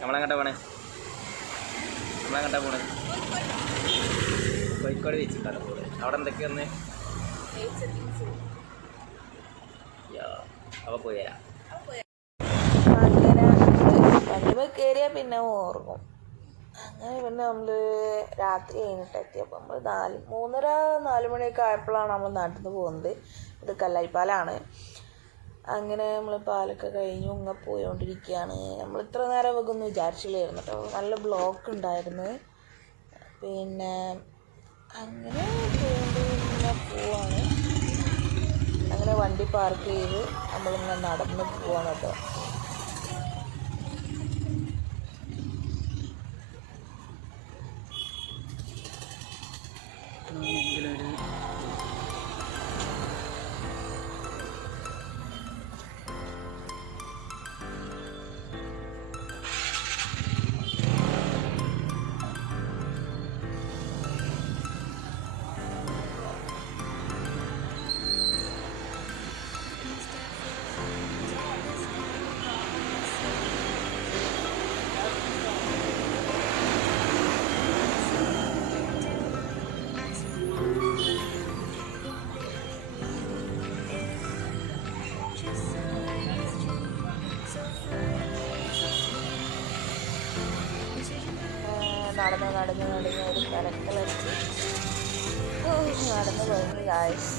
നമ്മളെങ്ങോട്ടാ പോണേ? നമ്മളെങ്ങോട്ടാ പോണേ? കോഴിക്കോട് ബീച്ചിട്ടാണ് പോണേ? അവിടെ എന്തൊക്കെയാന്ന് അപ്പോൾ പോയി അങ്ങനെ പിന്നെ ഓർക്കും അങ്ങനെ പിന്നെ നമ്മൾ രാത്രി കഴിഞ്ഞിട്ട് എത്തിയപ്പോൾ നമ്മൾ നാല് മൂന്നര നാല് മണിയൊക്കെ ആയപ്പോഴാണ് നമ്മൾ നാട്ടിൽ നിന്ന് പോകുന്നത് ഇത് കല്ലായിപ്പാലാണ്. അങ്ങനെ നമ്മൾ പാലൊക്കെ കഴിഞ്ഞ് ഉങ്ങ പോയോണ്ടിരിക്കുകയാണ് നമ്മൾ ഇത്ര നേരം വെക്കൊന്നും വിചാരിച്ചില്ലായിരുന്നു. കേട്ടോ നല്ല ബ്ലോക്ക് ഉണ്ടായിരുന്നു. പിന്നെ അങ്ങനെ പോയോണ്ട് ഇങ്ങനെ പോവാണ്. അങ്ങനെ വണ്ടി പാർക്ക് ചെയ്ത് നമ്മളിങ്ങനെ നടന്ന് പോവാണ് കേട്ടോ. നടന്ന് നടന്ന് നടന്ന് ഒരു കലക്കലടിച്ച് നടന്ന് പോകുന്നു ഗായ്സ്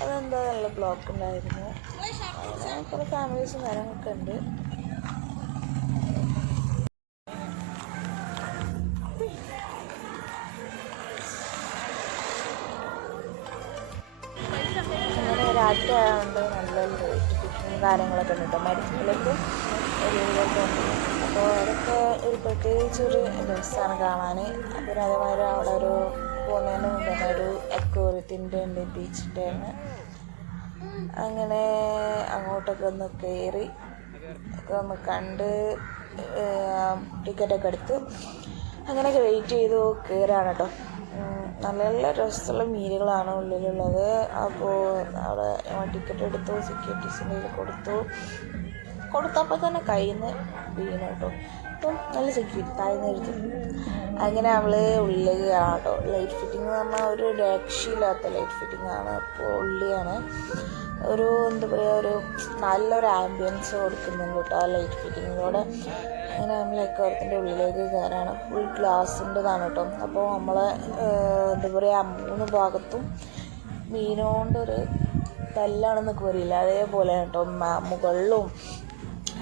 അങ്ങനെ നല്ല ബ്ലോക്ക് ഉണ്ടായിരുന്നു. കുറേ ഫാമിലീസും കാര്യങ്ങളൊക്കെ ഉണ്ട്. അങ്ങനെ രാത്രി ആയതുകൊണ്ട് നല്ല ടിക്കറ്റും കാര്യങ്ങളൊക്കെ ഉണ്ട് കേട്ടോ മരിക്കലേക്ക് അപ്പോൾ അതൊക്കെ ഒരു പ്രത്യേകിച്ചൊരു രസമാണ് കാണാൻ. അപ്പോൾ അതേമാതിരി അവിടെ ഒരു പോകുന്നതിന് മുമ്പ് തന്നെ ഒരു അക്വോറിയത്തിന്റെ ഉണ്ട് ബീച്ചിന്റെ അങ്ങനെ അങ്ങോട്ടൊക്കെ ഒന്ന് കയറി ഒക്കെ ഒന്ന് കണ്ട് ടിക്കറ്റൊക്കെ എടുത്ത് അങ്ങനെയൊക്കെ വെയിറ്റ് ചെയ്തു കയറാണ് കേട്ടോ നല്ല രസമുള്ള മീനുകളാണ് ഉള്ളിലുള്ളത്. അപ്പോൾ അവിടെ ടിക്കറ്റ് എടുത്തു സെക്യൂരിറ്റീസിന്റെ കയ്യിൽ കൊടുത്തു. കൊടുത്തപ്പോൾ തന്നെ കയ്യിൽ നിന്ന് വീണു കേട്ടോ. അപ്പം നല്ല സെക്യൂരിറ്റി താഴ്ന്നു എടുത്തു അങ്ങനെ അവൾ ഉള്ളിലേക്ക് കേട്ടോ. ലൈറ്റ് ഫിറ്റിംഗ് എന്ന് പറഞ്ഞാൽ ഒരു രക്ഷയില്ലാത്ത ലൈറ്റ് ഫിറ്റിംഗ് ആണ്. അപ്പോൾ ഉള്ളിയാണ്. ഒരു എന്താ പറയുക ഒരു നല്ലൊരു ആംബിയൻസ് കൊടുക്കുന്നുണ്ട് കേട്ടോ ആ ലൈറ്റ് ഫിറ്റിങ്ങിലൂടെ അങ്ങനെ നമ്മൾ അക്കോറത്തിന്റെ ഉള്ളിലേക്ക് കയറാണ് ഫുൾ ഗ്ലാസിന്റെതാണ് കേട്ടോ അപ്പോൾ നമ്മൾ എന്താ പറയുക മൂന്ന് ഭാഗത്തും മീനുകൊണ്ടൊരു കല്ലാണെന്നൊക്കെ പറയില്ല അതേപോലെ കേട്ടോ മുകളിലും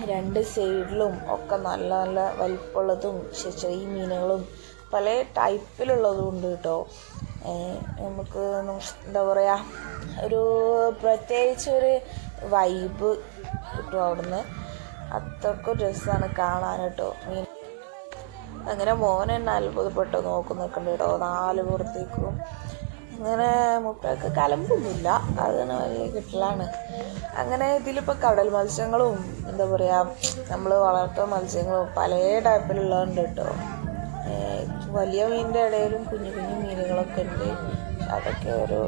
രണ്ട് സൈഡിലും ഒക്കെ നല്ല നല്ല വലിപ്പമുള്ളതും ചെറിയ മീനുകളും പല ടൈപ്പിലുള്ളതും ഉണ്ട് കേട്ടോ നമുക്ക് എന്താ പറയുക ഒരു പ്രത്യേകിച്ച് ഒരു വൈബ് കിട്ടും അവിടുന്ന്. അത്രക്കും രസമാണ് കാണാൻ കേട്ടോ മീൻ അങ്ങനെ മോനെ എന്നെ അത്ഭുതപ്പെട്ടോ നോക്കി നിൽക്കണ്ട കേട്ടോ നാല് പുറത്തേക്കും. അങ്ങനെ മുട്ടയൊക്കെ കലമ്പൊന്നുമില്ല. അതിന് വലിയ കിട്ടലാണ്. അങ്ങനെ ഇതിലിപ്പോൾ കടൽ മത്സ്യങ്ങളും എന്താ പറയുക നമ്മൾ വളർത്തുന്ന മത്സ്യങ്ങളും പല ടൈപ്പിലുള്ളതുണ്ട് കേട്ടോ. വലിയ മീനിന്റെ ഇടയിലും കുഞ്ഞു കുഞ്ഞു മീനുകളൊക്കെ ഉണ്ട്. അതൊക്കെ ഒരു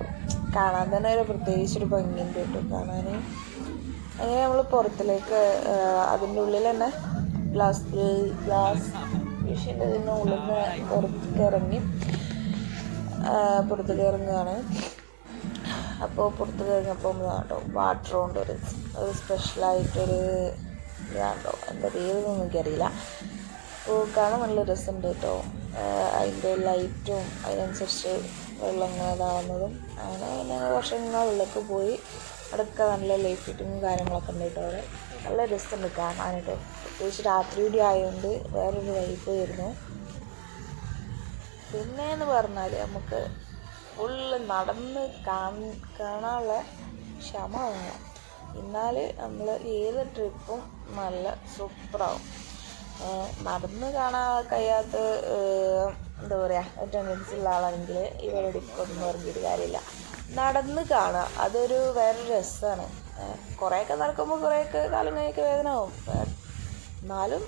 കാണാൻ തന്നെ ഒരു പ്രത്യേകിച്ചൊരു ഭംഗിയുണ്ട് കേട്ടോ. കാണാൻ. അങ്ങനെ നമ്മൾ പുറത്തിലേക്ക് അതിന്റെ ഉള്ളിൽ തന്നെ ഗ്ലാസ് ഗ്ലാസ് ഫിഷിന്റെ ഇതിന്റെ ഉള്ളിൽ നിന്ന് പുറത്തേക്ക് ഇറങ്ങി പുറത്ത് ഇറങ്ങുകയാണ് അപ്പോൾ പുറത്തേക്ക് ഇറങ്ങിയപ്പോൾ കേട്ടോ വാട്ടർ കൊണ്ട് ഒരു ഒരു സ്പെഷ്യലായിട്ടൊരു ഇതാണ്ടോ എന്താ പേരൊന്നും എനിക്കറിയില്ല. അപ്പോൾ കാണാൻ നല്ല രസമുണ്ട് കേട്ടോ. അതിന്റെ ലൈറ്റും അതിനനുസരിച്ച് വെള്ളം ഇങ്ങനെ ഇതാവുന്നതും അങ്ങനെ പിന്നെ കുറച്ച് ഇങ്ങനെ ഉള്ളിലേക്ക് പോയി. അവിടെയൊക്കെ നല്ല ലൈറ്റ് ഫിറ്റിങ്ങും കാര്യങ്ങളൊക്കെ ഉണ്ട് കേട്ടോ അവിടെ. നല്ല രസമുണ്ട് കാണാനായിട്ട്. പ്രത്യേകിച്ച് രാത്രി കൂടി ആയതുകൊണ്ട് വേറൊരു വൈബ് വരുന്നു പിന്നെ എന്ന് പറഞ്ഞാൽ നമുക്ക് ഫുള്ള് നടന്ന് കാണാനുള്ള ക്ഷമ വേണം. എന്നാൽ നമ്മൾ ഏത് ട്രിപ്പും നല്ല സൂപ്പറാവും നടന്ന് കാണാൻ കഴിയാത്ത എന്താ പറയുക ടെൻഡൻസി ഉള്ള ആളാണെങ്കിൽ ഇവരുടെ ഇപ്പൊന്നും പറഞ്ഞിട്ട് കാര്യമില്ല. നടന്ന് കാണുക അതൊരു വേറൊരു രസമാണ് കുറേയൊക്കെ നടക്കുമ്പോൾ കുറേയൊക്കെ കാലം കൈയൊക്കെ വേദന ആവും എന്നാലും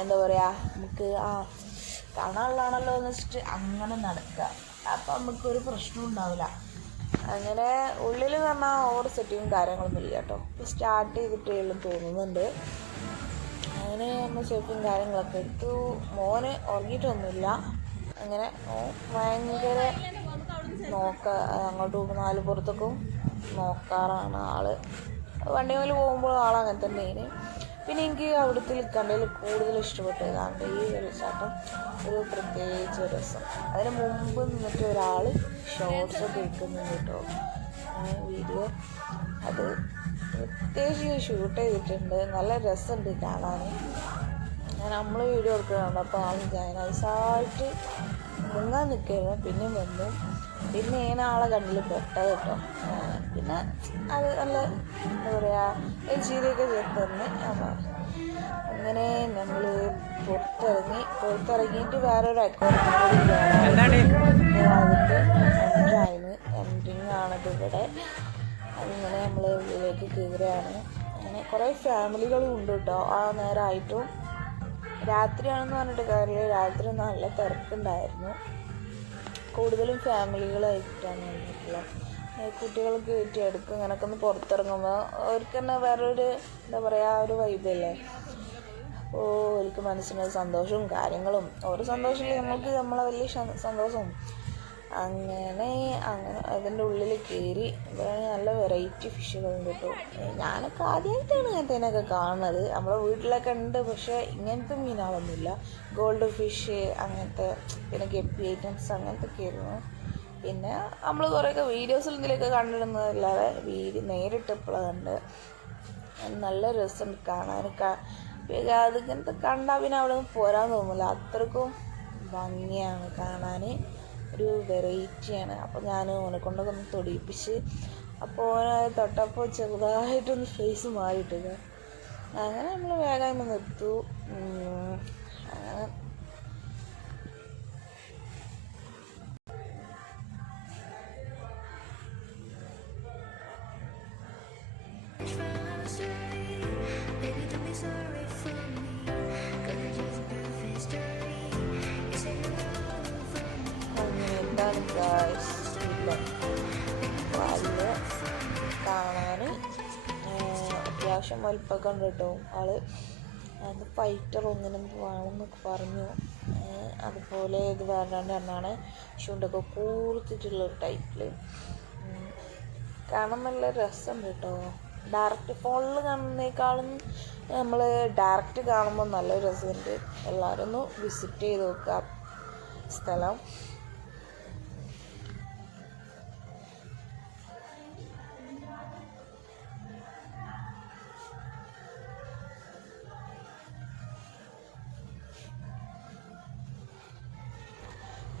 എന്താ പറയുക നമുക്ക് ആ കാണാനുള്ളതാണല്ലോ എന്ന് വെച്ചിട്ട് അങ്ങനെ നടക്കുക അപ്പം നമുക്കൊരു പ്രശ്നം ഉണ്ടാവില്ല. അങ്ങനെ ഉള്ളിൽ പറഞ്ഞാൽ ഓവർ സെറ്റിങ്ങും കാര്യങ്ങളൊന്നും ഇല്ല കേട്ടോ. സ്റ്റാർട്ട് ചെയ്തിട്ടേ ഉള്ളൂ തോന്നുന്നുണ്ട്. അങ്ങനെ നമ്മൾ ഷെഫും കാര്യങ്ങളൊക്കെ എടുത്തു. മോന് ഉറങ്ങിയിട്ടൊന്നുമില്ല. അങ്ങനെ ഭയങ്കര നോക്ക. അങ്ങോട്ടും നാല് പുറത്തേക്കും നോക്കാറാണ് ആൾ. വണ്ടി മേലെ പോകുമ്പോൾ ആളങ്ങനെ തന്നെയാണ്. പിന്നെ എനിക്ക് അവിടുത്തെ കണ്ടതിൽ കൂടുതൽ ഇഷ്ടപ്പെട്ടത് കാരണം ഈ വെള്ളച്ചാട്ടം ഒരു പ്രത്യേകിച്ച് രസം. അതിന് മുമ്പ് നിന്നിട്ട് ഒരാൾ ഷോർട്സ് ഒക്കെ എടുക്കുന്നുണ്ട് കേട്ടോ. വീഡിയോ അത് പ്രത്യേകിച്ച് ഷൂട്ട് ചെയ്തിട്ടുണ്ട്. നല്ല രസമുണ്ട് കാണാൻ. ഞാൻ നമ്മൾ വീഡിയോ എടുക്കുന്നുണ്ട് അപ്പോൾ ആൾ നൈസായിട്ട് മുങ്ങാൻ നിൽക്കുകയായിരുന്നു. പിന്നെ വന്നു. പിന്നെ ഇങ്ങനെ ആളെ കണ്ണിൽ പെട്ടത് കേട്ടോ. പിന്നെ അത് നല്ല എന്താ പറയുക ഈ ചീരയൊക്കെ ചേർത്ത് തന്നെ. അങ്ങനെ നമ്മൾ പുറത്തിറങ്ങി. പുറത്തിറങ്ങിയിട്ട് വേറൊരു അക്കൗണ്ട് അതിന്റെ എൻട്രിങ് ആണിത് ഇവിടെ അങ്ങനെ നമ്മൾ ഉള്ളിലേക്ക് കയറുകയാണ്. അങ്ങനെ കുറേ ഫാമിലികളും ഉണ്ട് കേട്ടോ ആ നേരമായിട്ടും രാത്രിയാണെന്ന് പറഞ്ഞിട്ട് കാര്യമില്ല. രാത്രി നല്ല തിരക്കുണ്ടായിരുന്നു. കൂടുതലും ഫാമിലികളായിട്ടാണ് വന്നിട്ടുള്ളത്. കുട്ടികൾക്ക് കയറ്റി എടുക്കും ഇങ്ങനൊക്കെ ഒന്ന് പുറത്തിറങ്ങുമ്പോൾ അവർക്ക് തന്നെ വേറൊരു എന്താ പറയുക ഒരു വൈബല്ലേ അപ്പോൾ അവർക്ക് മനസ്സിനൊരു സന്തോഷവും കാര്യങ്ങളും. ഓരോ സന്തോഷമില്ല നമ്മൾക്ക് നമ്മളെ വലിയ സന്തോഷവും. അങ്ങനെ അങ്ങനെ അതിന്റെ ഉള്ളിൽ കയറി ഇവിടെയാണെങ്കിൽ നല്ല വെറൈറ്റി ഫിഷുകളുണ്ട് കേട്ടോ. ഞാനൊക്കെ ആദ്യമായിട്ടാണ് അങ്ങനത്തേനൊക്കെ കാണുന്നത്. നമ്മളെ വീട്ടിലൊക്കെ ഉണ്ട് പക്ഷേ ഇങ്ങനത്തെ മീനുകളൊന്നുമില്ല. ഗോൾഡ് ഫിഷ് അങ്ങനത്തെ പിന്നെ ഗപ്പി ഐറ്റംസ് അങ്ങനത്തെ ഒക്കെ ആയിരുന്നു. പിന്നെ നമ്മൾ കുറേയൊക്കെ വീഡിയോസിൽ എന്തെങ്കിലുമൊക്കെ കണ്ടിടുന്നതല്ലാതെ വീഡിയോ നേരിട്ട് ഇപ്പോഴാണ് കണ്ട്. നല്ല രസമുണ്ട് കാണാനൊക്കെ അതിങ്ങനത്തെ കണ്ടാൽ പിന്നെ അവിടെ പോരാൻ തോന്നില്ല അത്രക്കും ഭംഗിയാണ് കാണാൻ ഒരു വെറൈറ്റിയാണ് അപ്പോൾ ഞാൻ ഓനെ കൊണ്ടൊക്കെ ഒന്ന് തൊടിയിപ്പിച്ച് അപ്പോൾ ഓനെ തൊട്ടപ്പോൾ ചെറുതായിട്ടൊന്ന് ഫേസ് മാറിയിട്ടില്ല. അങ്ങനെ നമ്മൾ വേഗം നിർത്തു. അങ്ങനെ. Baby, don't be sorry for me. ഇല്ല വല്ല കാണാൻ അത്യാവശ്യം വലിപ്പമൊക്കെ ഉണ്ട് കേട്ടോ ആൾ. അത് ഫൈറ്റർ ഒന്നിനും വേണമെന്നൊക്കെ പറഞ്ഞു. അതുപോലെ ഇത് വേണ്ടാണ്ട് എന്നാണ് ചുണ്ടൊക്കെ കൂർത്തിട്ടുള്ള ഒരു ടൈപ്പിൽ കാണാൻ നല്ല രസമുണ്ട് കേട്ടോ. ഡയറക്റ്റ് ഫോണിൽ കാണുന്നേക്കാളും നമ്മൾ ഡയറക്റ്റ് കാണുമ്പോൾ നല്ല രസമുണ്ട്. എല്ലാവരും ഒന്ന് വിസിറ്റ് ചെയ്ത് നോക്കുക. സ്ഥലം.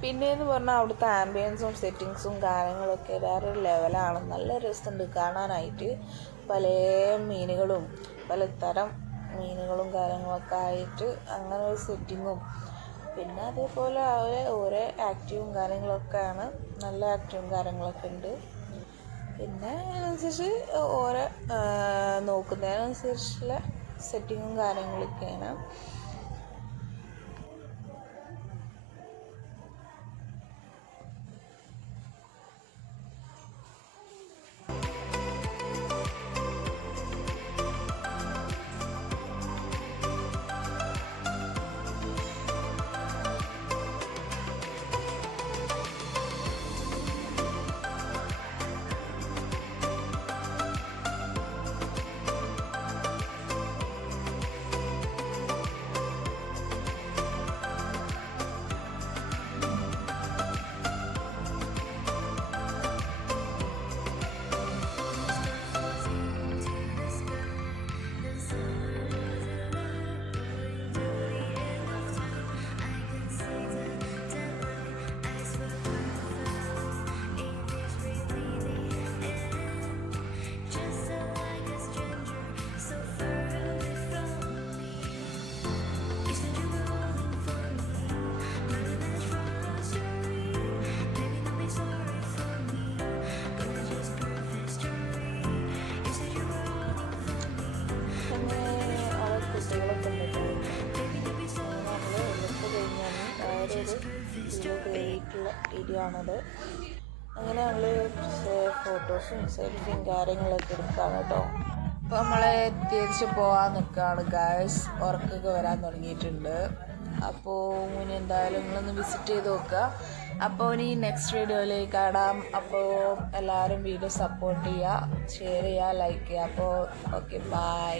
പിന്നെയെന്ന് പറഞ്ഞാൽ അവിടുത്തെ ആംബിയൻസും സെറ്റിങ്സും കാര്യങ്ങളൊക്കെ വേറെ ഒരു ലെവലാണ് നല്ല രസമുണ്ട് കാണാനായിട്ട്. പല മീനുകളും പലതരം മീനുകളും കാര്യങ്ങളൊക്കെ ആയിട്ട് അങ്ങനെ ഒരു സെറ്റിങ്ങും പിന്നെ അതേപോലെ അവർ ഓരോ ആക്റ്റീവും കാര്യങ്ങളൊക്കെയാണ്. നല്ല ആക്റ്റീവും കാര്യങ്ങളൊക്കെ ഉണ്ട്. പിന്നെ അതിനനുസരിച്ച് ഓരോ നോക്കുന്നതിനനുസരിച്ചുള്ള സെറ്റിങ്ങും കാര്യങ്ങളൊക്കെയാണ്. ആണത് അങ്ങനെ നമ്മൾ ഫോട്ടോസും സെൽഫിയും കാര്യങ്ങളൊക്കെ എടുക്കുകയാണ് കേട്ടോ. അപ്പോൾ നമ്മൾ തിരിച്ച് പോകാൻ നിൽക്കുകയാണ് ഗായസ് ഉറക്കൊക്കെ വരാൻ തുടങ്ങിയിട്ടുണ്ട്. അപ്പോൾ ഇനി എന്തായാലും നിങ്ങളൊന്ന് വിസിറ്റ് ചെയ്ത് നോക്കുക. അപ്പോൾ ഇനി നെക്സ്റ്റ് വീഡിയോയിലേക്ക് കാണാം. അപ്പോൾ എല്ലാവരും വീഡിയോ സപ്പോർട്ട് ചെയ്യുക ഷെയർ ചെയ്യുക ലൈക്ക് ചെയ്യുക. അപ്പോൾ ഓക്കെ ബൈ